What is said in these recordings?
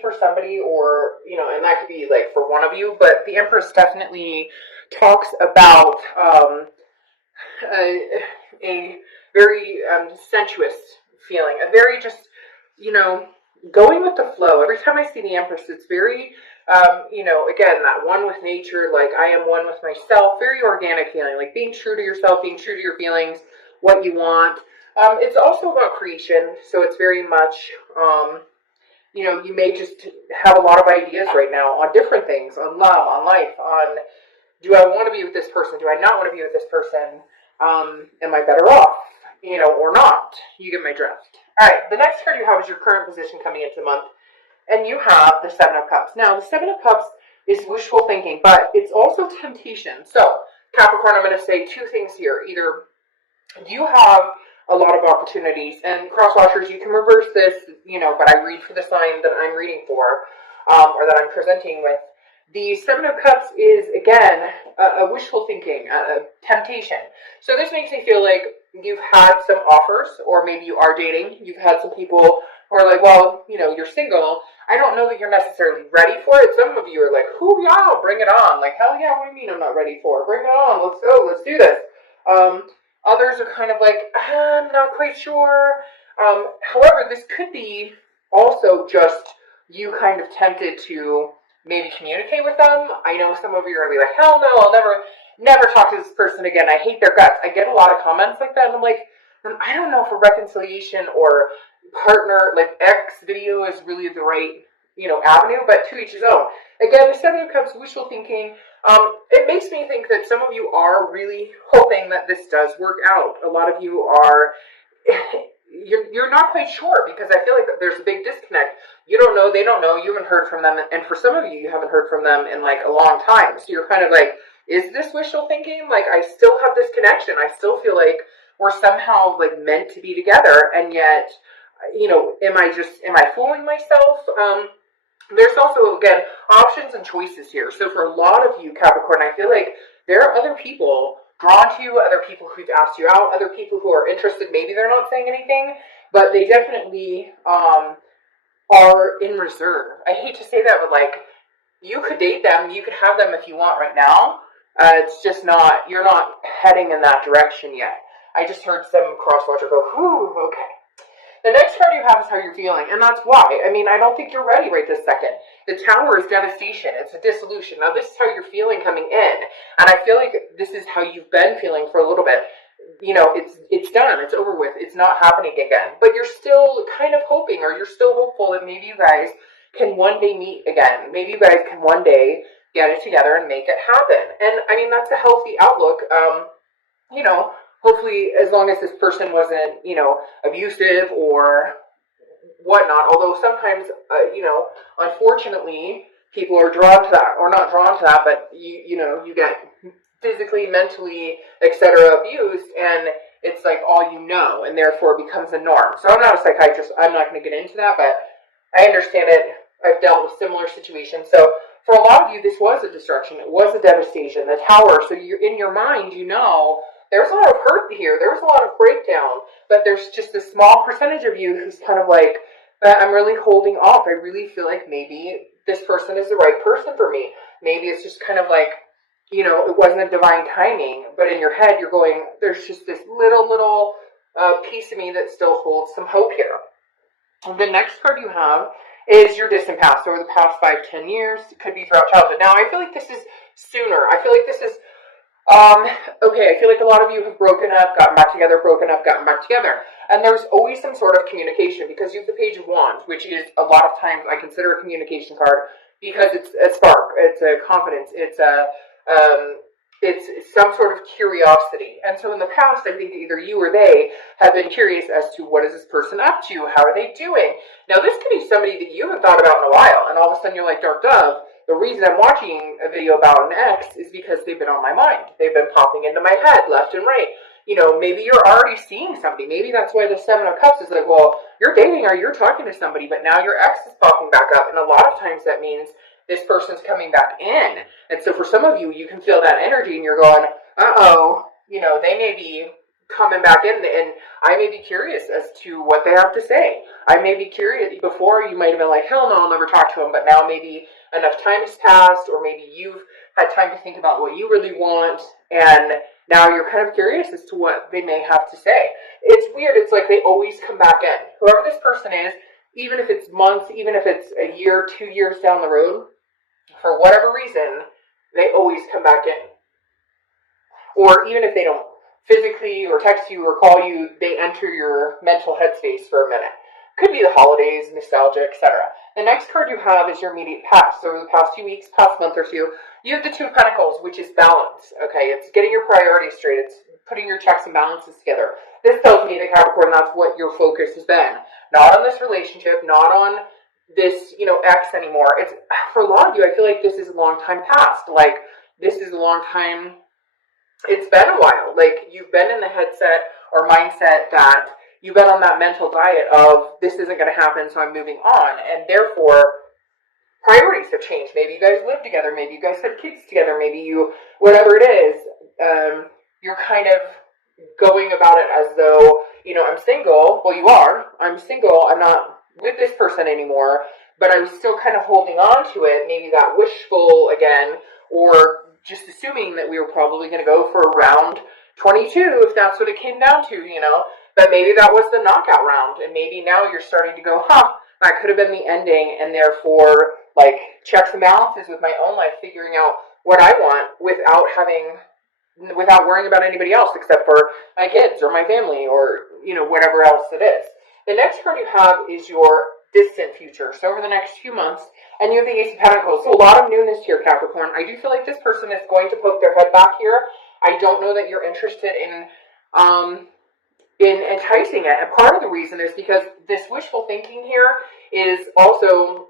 for somebody, or, you know, and that could be like for one of you, but the Empress definitely talks about a very sensuous feeling, a very just, you know, going with the flow. Every time I see the Empress, it's very, you know, again, that one with nature, like I am one with myself, very organic feeling, like being true to yourself, being true to your feelings, what you want. It's also about creation, so it's very much, you know, you may just have a lot of ideas right now on different things, on love, on life, on do I want to be with this person? Do I not want to be with this person? Am I better off, you know, or not? You get my drift. All right, the next card you have is your current position coming into the month, and you have the Seven of Cups. Now, the Seven of Cups is wishful thinking, but it's also temptation. So, Capricorn, I'm going to say two things here. Either you have a lot of opportunities, and cross-watchers, you can reverse this, you know, but I read for the sign that I'm reading for, or that I'm presenting with. The Seven of Cups is, again, a wishful thinking, a temptation. So this makes me feel like you've had some offers, or maybe you are dating. You've had some people who are like, well, you know, you're single. I don't know that you're necessarily ready for it. Some of you are like, hoo yeah, bring it on. Like, hell yeah, what do you mean I'm not ready for it? Bring it on. Let's go. Let's do this. Others are kind of like, I'm not quite sure. However, this could be also just you kind of tempted to maybe communicate with them. I know some of you are going to be like, hell no, I'll never talk to this person again. I hate their guts. I get a lot of comments like that, and I'm like, I don't know if a reconciliation or partner, like ex video is really the right, you know, avenue, but to each his own. Again, the Seven of Cups, wishful thinking. It makes me think that some of you are really hoping that this does work out. A lot of you are, you're not quite sure, because I feel like there's a big disconnect. You don't know, they don't know, you haven't heard from them, and for some of you, you haven't heard from them in like a long time. So you're kind of like, is this wishful thinking? Like, I still have this connection. I still feel like we're somehow like meant to be together, and yet, you know, am I fooling myself? There's also, again, options and choices here. So for a lot of you, Capricorn, I feel like there are other people drawn to you, other people who've asked you out, other people who are interested. Maybe they're not saying anything, but they definitely are in reserve. I hate to say that, but like, you could date them, you could have them if you want right now. It's just not, you're not heading in that direction yet. I just heard some crosswatcher go, whew, okay. The next card you have is how you're feeling, and that's why. I mean, I don't think you're ready right this second. The Tower is devastation. It's a dissolution. Now, this is how you're feeling coming in, and I feel like this is how you've been feeling for a little bit. You know, it's done. It's over with. It's not happening again. But you're still kind of hoping, or you're still hopeful that maybe you guys can one day meet again. Maybe you guys can one day get it together and make it happen. And, I mean, that's a healthy outlook. You know, hopefully, as long as this person wasn't, you know, abusive or whatnot. Although sometimes, you know, unfortunately, people are drawn to that, or not drawn to that, but you know, you get physically, mentally, etc. abused, and it's like all you know, and therefore it becomes a norm. So I'm not a psychiatrist. I'm not going to get into that, but I understand it. I've dealt with similar situations. So for a lot of you, this was a destruction. It was a devastation. The Tower. So you're in your mind, you know, there's a lot of hurt here. There's a lot of breakdown, but there's just a small percentage of you who's kind of like, I'm really holding off. I really feel like maybe this person is the right person for me. Maybe it's just kind of like, you know, it wasn't a divine timing, but in your head, you're going, there's just this little piece of me that still holds some hope here. And the next card you have is your distant past, over the past 5-10 years. It could be throughout childhood. Now, I feel like this is sooner. I feel like this is okay, I feel like a lot of you have broken up, gotten back together, broken up, gotten back together. And there's always some sort of communication, because you have the Page of Wands, which is a lot of times I consider a communication card, because it's a spark, it's a confidence, it's some sort of curiosity. And so in the past, I think either you or they have been curious as to what is this person up to, how are they doing? Now this could be somebody that you haven't thought about in a while, and all of a sudden you're like, Dark Dove, the reason I'm watching a video about an ex is because they've been on my mind. They've been popping into my head left and right. You know, maybe you're already seeing somebody. Maybe that's why the Seven of Cups is like, well, you're dating or you're talking to somebody, but now your ex is popping back up. And a lot of times that means this person's coming back in. And so for some of you, you can feel that energy and you're going, uh-oh, you know, they may be coming back in, and I may be curious as to what they have to say. I may be curious. Before, you might have been like, hell no, I'll never talk to them, but now maybe enough time has passed, or maybe you've had time to think about what you really want, and now you're kind of curious as to what they may have to say. It's weird. It's like they always come back in. Whoever this person is, even if it's months, even if it's a year, 2 years down the road, for whatever reason, they always come back in. Or even if they don't physically or text you or call you, they enter your mental headspace for a minute. Could be the holidays, nostalgia, etc. The next card you have is your immediate past. So over the past few weeks, past month or two, you have the Two of Pentacles, which is balance. Okay, it's getting your priorities straight. It's putting your checks and balances together. This tells me that Capricorn, that's what your focus has been. Not on this relationship, not on this, ex anymore. It's, for a lot of you, I feel like this is a long time past. Like, this is a long time, it's been a while. Like, you've been in the headset or mindset that you've been on that mental diet of, this isn't going to happen, so I'm moving on. And therefore, priorities have changed. Maybe you guys live together. Maybe you guys had kids together. Maybe you, whatever it is, you're kind of going about it as though, I'm single. Well, you are. I'm single. I'm not with this person anymore, but I was still kind of holding on to it. Maybe that wishful again, or just assuming that we were probably going to go for round 22, if that's what it came down to, But maybe that was the knockout round, and maybe now you're starting to go, that could have been the ending, and therefore, like, checks and balances with my own life, figuring out what I want without worrying about anybody else except for my kids or my family or, whatever else it is. The next card you have is your distant future. So over the next few months, and you have the Ace of Pentacles. So a lot of newness here, Capricorn. I do feel like this person is going to poke their head back here. I don't know that you're interested in enticing it. And part of the reason is because this wishful thinking here is also,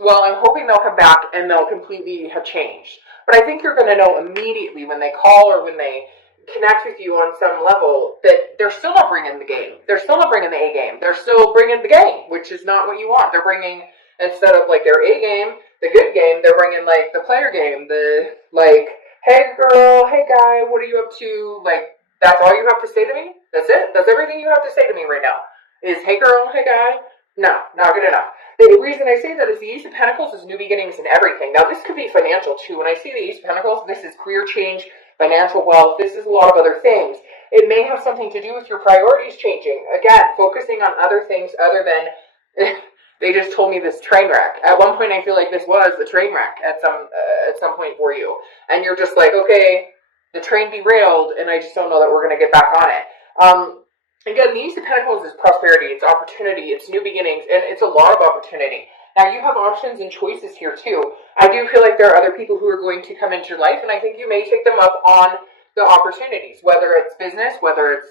well, I'm hoping they'll come back and they'll completely have changed. But I think you're going to know immediately when they call or when they connect with you on some level that they're still not bringing the game. They're still not bringing the A game. They're still bringing the game, which is not what you want. They're bringing, instead of like their A game, the good game, they're bringing like the player game, the like, hey girl, hey guy, what are you up to? Like, that's all you have to say to me? That's it? That's everything you have to say to me right now? Is hey girl, hey guy? No, not good enough. The reason I say that is the Ace of Pentacles is new beginnings and everything. Now, this could be financial too. When I see the Ace of Pentacles, this is career change, financial wealth. This is a lot of other things. It may have something to do with your priorities changing. Again, focusing on other things other than they just told me this train wreck. At one point, I feel like this was the train wreck at some point for you, and you're just like, okay, the train derailed, and I just don't know that we're going to get back on it. Again, the Ace of Pentacles is prosperity, it's opportunity, it's new beginnings, and it's a lot of opportunity. Now, you have options and choices here, too. I do feel like there are other people who are going to come into your life, and I think you may take them up on the opportunities, whether it's business, whether it's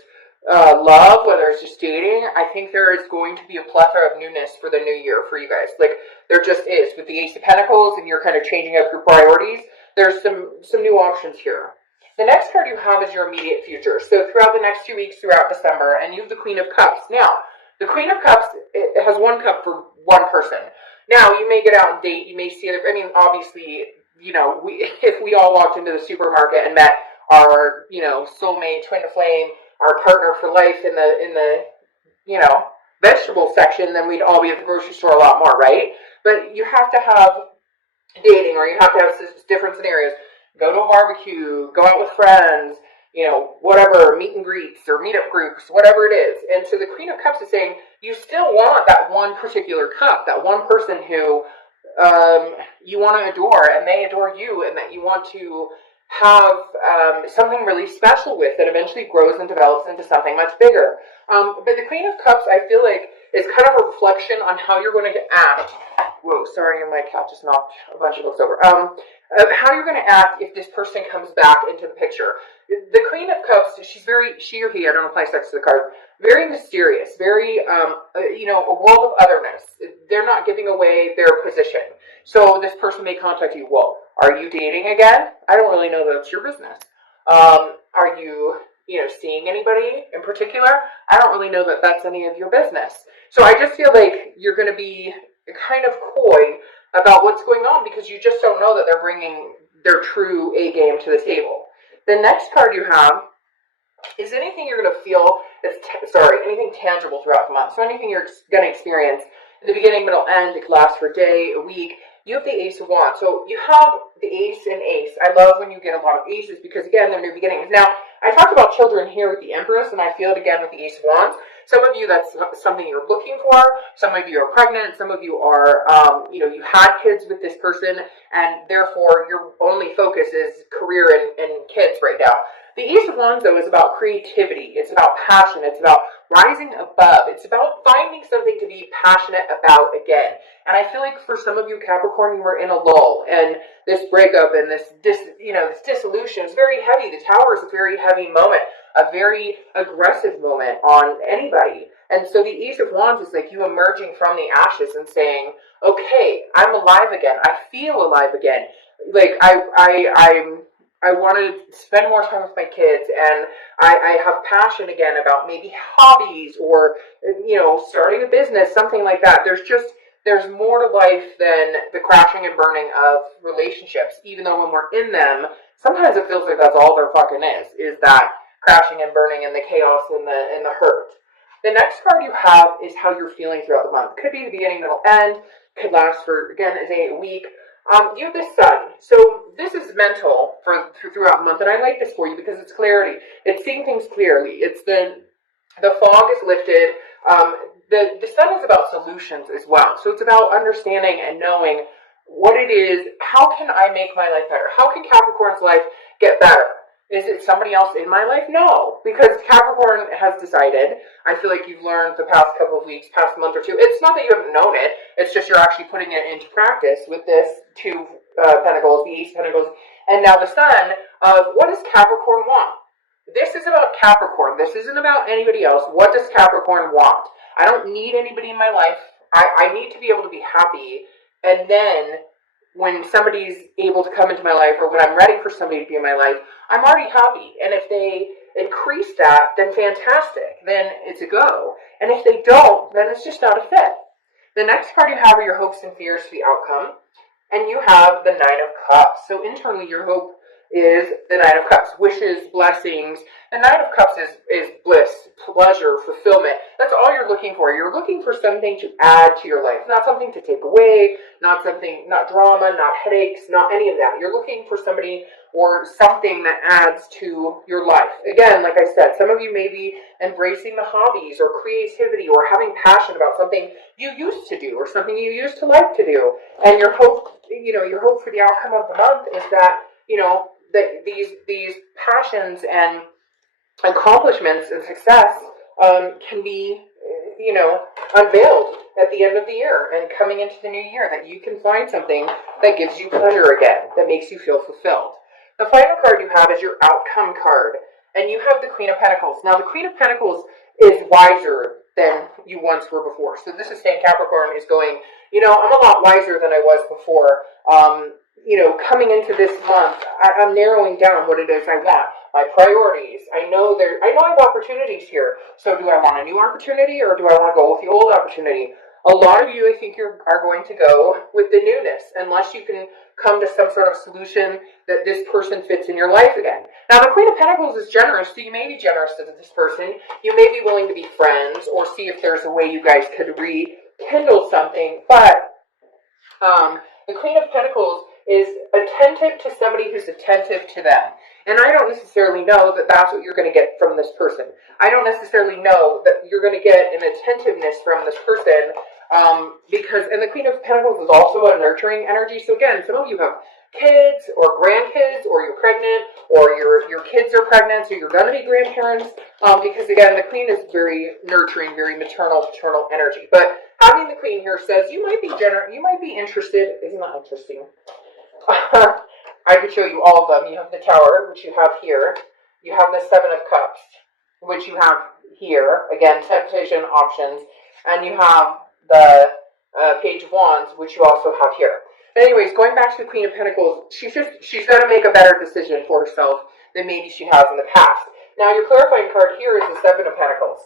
love, whether it's just dating. I think there is going to be a plethora of newness for the new year for you guys. Like, there just is. With the Ace of Pentacles, and you're kind of changing up your priorities, there's some new options here. The next card you have is your immediate future. So throughout the next 2 weeks, throughout December, and you have the Queen of Cups. Now, the Queen of Cups, it has one cup for one person. Now, you may get out and date, you may see other, obviously, if we all walked into the supermarket and met our, soulmate, twin flame, our partner for life in the vegetable section, then we'd all be at the grocery store a lot more, right? But you have to have dating, or you have to have different scenarios. Go to a barbecue, go out with friends, whatever, meet and greets or meetup groups, whatever it is. And so the Queen of Cups is saying you still want that one particular cup, that one person who you want to adore and they adore you, and that you want to have something really special with that eventually grows and develops into something much bigger. But the Queen of Cups, I feel like, is kind of a reflection on how you're going to act. Whoa, sorry, my cat just knocked a bunch of books over. How you're going to act if this person comes back into the picture. The Queen of Cups, she or he, I don't apply sex to the card, very mysterious, very, a world of otherness. They're not giving away their position. So this person may contact you, well, are you dating again? I don't really know that that's your business. Are you, seeing anybody in particular? I don't really know that that's any of your business. So I just feel like you're going to be kind of coy about what's going on because you just don't know that they're bringing their true A game to the table. The next card you have is anything you're going to feel, anything tangible throughout the month. So anything you're going to experience in the beginning, middle, end, it could last for a day, a week. You have the Ace of Wands. So you have the Ace and Ace. I love when you get a lot of Aces because, again, they're new beginnings. Now, I talked about children here with the Empress, and I feel it again with the Ace of Wands. Some of you, that's something you're looking for. Some of you are pregnant. Some of you are, you had kids with this person, and therefore your only focus is career and kids right now. The Ace of Wands, though, is about creativity. It's about passion. It's about rising above. It's about finding something to be passionate about again. And I feel like for some of you, Capricorn, you were in a lull, and this breakup and this dissolution is very heavy. The Tower is a very heavy moment, a very aggressive moment on anybody. And so the Ace of Wands is like you emerging from the ashes and saying, okay, I'm alive again. I feel alive again. Like I want to spend more time with my kids, and I have passion again about maybe hobbies or, starting a business, something like that. There's more to life than the crashing and burning of relationships, even though when we're in them, sometimes it feels like that's all there fucking is that crashing and burning and the chaos and the hurt. The next card you have is how you're feeling throughout the month. Could be the beginning, middle, end. Could last for, again, a day, a week. You have the Sun. So this is mental throughout the month, and I like this for you because it's clarity. It's seeing things clearly. It's the fog is lifted. The Sun is about solutions as well. So it's about understanding and knowing what it is. How can I make my life better? How can Capricorn's life get better? Is it somebody else in my life? No, because Capricorn has decided. I feel like you've learned the past couple of weeks, past month or two. It's not that you haven't known it. It's just you're actually putting it into practice with this Two Pentacles, the Ace of Pentacles, and now the Sun of what does Capricorn want? This is about Capricorn. This isn't about anybody else. What does Capricorn want? I don't need anybody in my life. I need to be able to be happy, and then when somebody's able to come into my life, or when I'm ready for somebody to be in my life, I'm already happy. And if they increase that, then fantastic. Then it's a go. And if they don't, then it's just not a fit. The next card you have are your hopes and fears for the outcome. And you have the Nine of Cups. So internally, your hope is the Nine of Cups. Wishes, blessings. The Nine of Cups is bliss, pleasure, fulfillment. That's all you're looking for. You're looking for something to add to your life. Not something to take away, not drama, not headaches, not any of that. You're looking for somebody or something that adds to your life. Again, like I said, some of you may be embracing the hobbies or creativity or having passion about something you used to do or something you used to like to do. And your hope for the outcome of the month is that, that these passions and accomplishments and success can be, unveiled at the end of the year and coming into the new year, that you can find something that gives you pleasure again, that makes you feel fulfilled. The final card you have is your outcome card, and you have the Queen of Pentacles. Now, the Queen of Pentacles is wiser than you once were before. So this is saying Capricorn is going, I'm a lot wiser than I was before. Coming into this month, I'm narrowing down what it is I want, my priorities. I know I have opportunities here. So do I want a new opportunity, or do I want to go with the old opportunity? A lot of you, I think, are going to go with the newness, unless you can come to some sort of solution that this person fits in your life again. Now, the Queen of Pentacles is generous, so you may be generous to this person. You may be willing to be friends or see if there's a way you guys could rekindle something. But the Queen of Pentacles is attentive to somebody who's attentive to them. And I don't necessarily know that that's what you're going to get from this person. I don't necessarily know that you're going to get an attentiveness from this person and the Queen of Pentacles is also a nurturing energy. So again, some of you have kids or grandkids, or you're pregnant, or your kids are pregnant, so you're going to be grandparents. Because again, the Queen is very nurturing, very maternal, paternal energy. But having the Queen here says you might be interested. Isn't that interesting? I could show you all of them. You have the Tower, which you have here. You have the Seven of Cups, which you have here. Again, temptation options. And you have the Page of Wands, which you also have here. But anyways, going back to the Queen of Pentacles, she's going to make a better decision for herself than maybe she has in the past. Now, your clarifying card here is the Seven of Pentacles.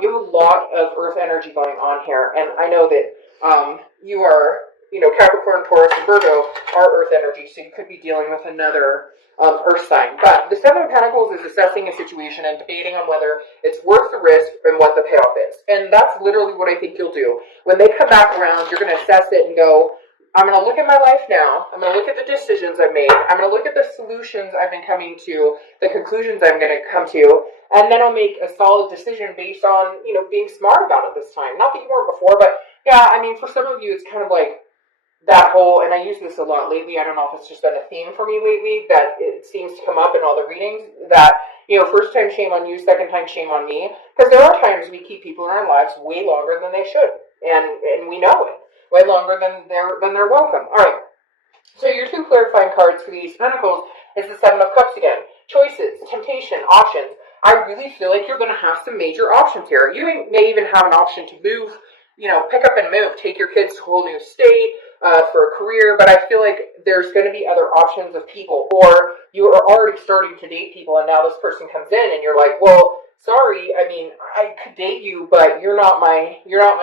You have a lot of Earth energy going on here, and I know that you are, Capricorn, Taurus, and Virgo are Earth energy, so you could be dealing with another Earth sign. But the Seven of Pentacles is assessing a situation and debating on whether it's worth the risk and what the payoff is. And that's literally what I think you'll do. When they come back around, you're going to assess it and go, I'm going to look at my life now. I'm going to look at the decisions I've made. I'm going to look at the solutions I've been coming to, the conclusions I'm going to come to, and then I'll make a solid decision based on, being smart about it this time. Not that you weren't before, but yeah, I mean, for some of you, it's kind of like that whole, and I use this a lot lately, I don't know if it's just been a theme for me lately, that it seems to come up in all the readings, that, first time shame on you, second time shame on me, because there are times we keep people in our lives way longer than they should, and we know it. Way longer than they're welcome. All right. So your two clarifying cards for these Pentacles is the Seven of Cups again. Choices, temptation, options. I really feel like you're going to have some major options here. You may even have an option to move, pick up and move, take your kids to a whole new state for a career. But I feel like there's going to be other options of people, or you are already starting to date people, and now this person comes in, and you're like, well, sorry, I mean, I could date you, but you're not my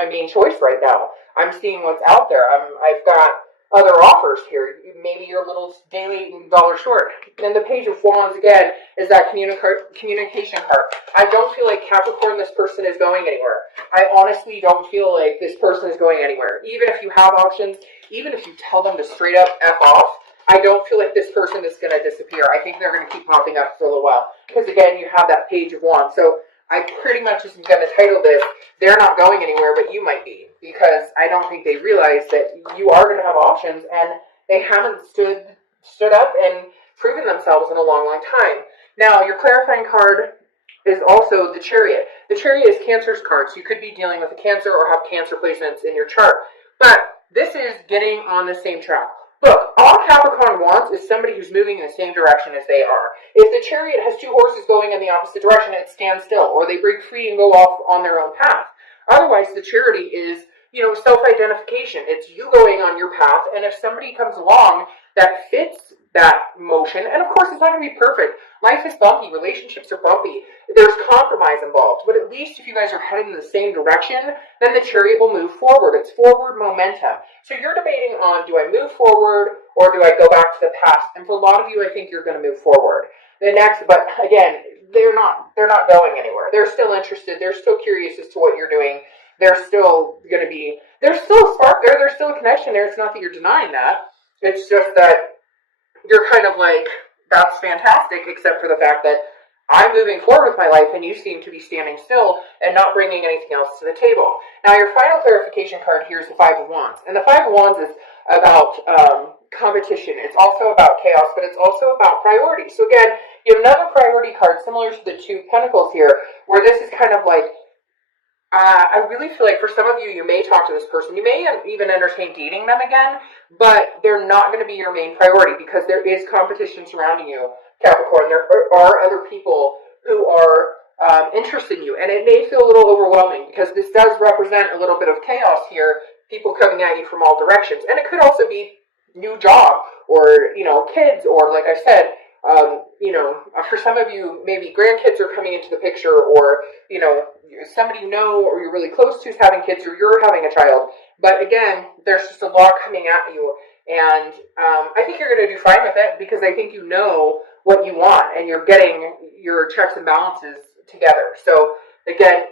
main choice right now. I'm seeing what's out there. I've got other offers here. Maybe you're a little daily dollar short. Then the Page of Wands again is that communication card. I don't feel like Capricorn, this person is going anywhere. I honestly don't feel like this person is going anywhere. Even if you have options, even if you tell them to straight up F off, I don't feel like this person is going to disappear. I think they're going to keep popping up for a little while. Because again, you have that Page of Wands. So I pretty much is going to title this, They're Not Going Anywhere, But You Might Be. Because I don't think they realize that you are going to have options, and they haven't stood up and proven themselves in a long, long time. Now, your clarifying card is also the Chariot. The Chariot is Cancer's card, so you could be dealing with a Cancer or have Cancer placements in your chart. But this is getting on the same track. Look, all Capricorn wants is somebody who's moving in the same direction as they are. If the Chariot has two horses going in the opposite direction, it stands still, or they break free and go off on their own path. Otherwise, the Charity is, self-identification. It's you going on your path, and if somebody comes along that fits that motion, and of course it's not going to be perfect. Life is bumpy. Relationships are bumpy. There's compromise involved. But at least if you guys are heading in the same direction, then the Chariot will move forward. It's forward momentum. So you're debating on, do I move forward or do I go back to the past? And for a lot of you, I think you're going to move forward. But again, they're not going anywhere. They're still interested. They're still curious as to what you're doing. There's still a spark there. There's still a connection there. It's not that you're denying that. It's just that you're kind of like, that's fantastic, except for the fact that I'm moving forward with my life and you seem to be standing still and not bringing anything else to the table. Now, your final clarification card here is the Five of Wands. And the Five of Wands is about competition. It's also about chaos, but it's also about priority. So again, you have another priority card similar to the Two of Pentacles here, where this is kind of like, I really feel like for some of you, you may talk to this person. You may even entertain dating them again, but they're not going to be your main priority because there is competition surrounding you, Capricorn. There are other people who are interested in you, and it may feel a little overwhelming because this does represent a little bit of chaos here, people coming at you from all directions. And it could also be new job or, kids, or like I said, for some of you, maybe grandkids are coming into the picture, or, somebody you know or you're really close to is having kids, or you're having a child. But again, there's just a lot coming at you, and I think you're going to do fine with it because I think you know what you want, and you're getting your checks and balances together. So again,